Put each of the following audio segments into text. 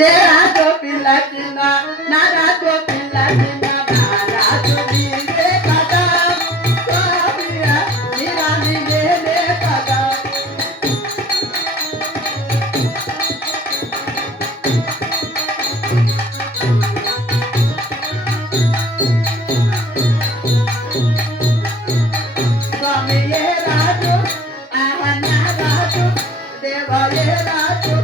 ఏ రాజు పిల్ల చిన్న నా రాజు పిల్ల చిన్న నా రాజు నీవే కదా స్వామియా నీ రాణి నేనే కదా స్వామి ఏ రాజు ఆహ నా రాజు దేవ ఏ రాజు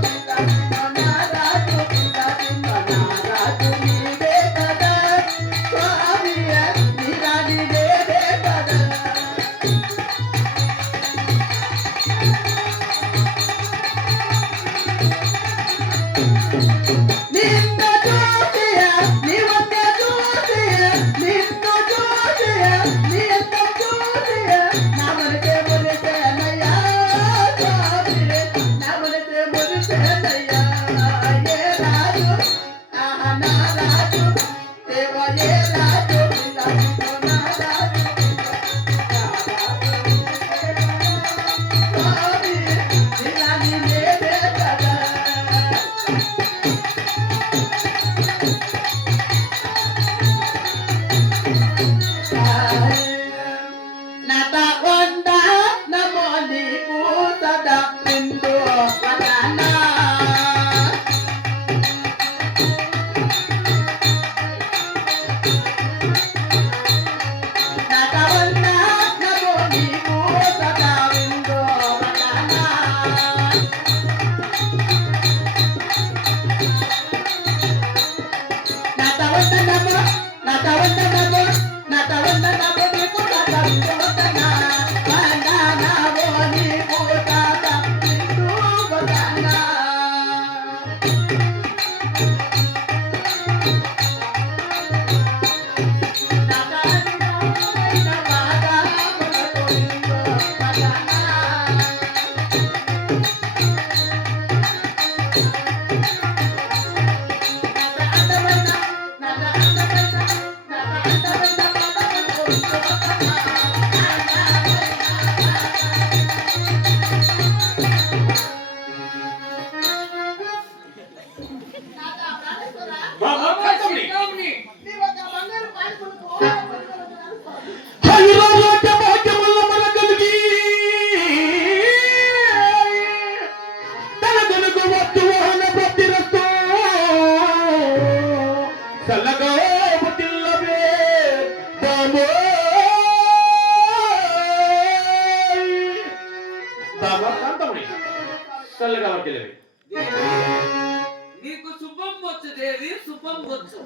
నీకు శుభం వచ్చు దేవి, శుభం వచ్చు.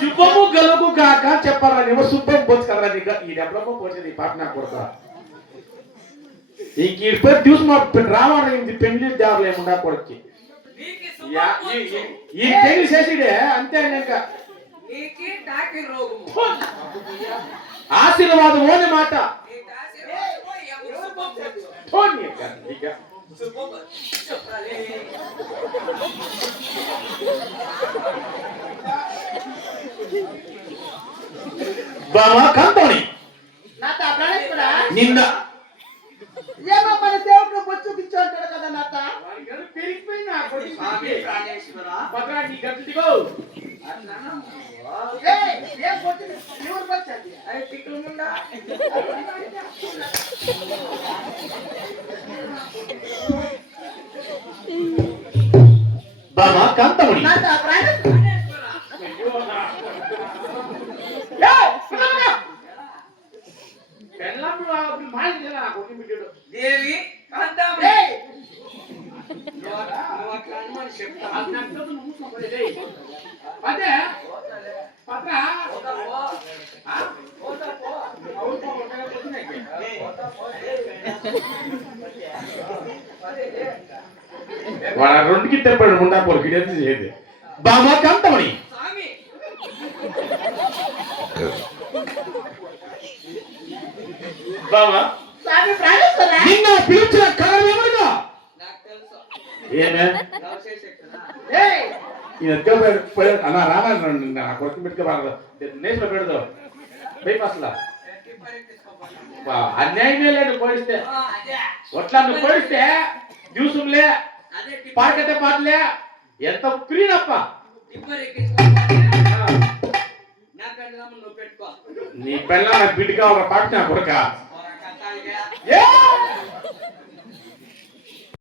శుభము గలుగు కాక చెప్పరా నీవు శుభం వచ్చు కదా నీకు ఈ డబ్బులకు పోచేది పాటనా కొడతా ఈ ఇప్పటి దివస మా రావణ ఇది పెళ్లి దారులు ఏముండా కొడుక్కి ఈ పెళ్లి చేసిడే అంతే ఇంకా నీకి టాకి రోగము ఆశీర్వాదం ఓని మాట బాబా కంటోని నాత ప్రాణేశ్వరా నిన్న ఏమో మన దేవుడు బొచ్చు గిచ్చు అంటాడు కదా నాత పెరిగిపోయినా స్వామి ప్రాణేశ్వరా పత్రా నీ గట్టు దిగో ఏం బొచ్చు ఎవరు బొచ్చు అది అయి టిక్కులు ముండా బాబా కంటోని నాత ప్రాణేశ్వరా దేవి కాంతామణి నువ్వు అట్లా అనుమాని చెప్తా అదే పత్ర వాడు రెండుకి తెప్పాడు ముండా పోరు గిడెత్తి చేయదు బాబా కంటమణి స్వామి బాబా స్వామి ప్రాణేశ్వరా నిన్న పిలిచిన కారణం ఏమనగా నాకు తెలుసు ఏమే లవ్ చేసేనా ఈ ఎత్తుకపోయాడు అన్న రామాయణ నా కొడుకు పెట్టుకోవాలి నేసులో పెడదు బైపాస్లా అన్యాయమే లేదు పోయిస్తే ఒట్లా నువ్వు పోయిస్తే జ్యూసులే పాడకతే పాటలే ఎంత ప్రియనప్ప టిప్పర్ ఎక్కించుకోవాలి ఆ, నా పెళ్ళాము నువ్వు పెట్టుకో నీ పిల్ల నాకు బిడ్డ కావాల పాటు నా కొడుక కట్టాలిగా ఏ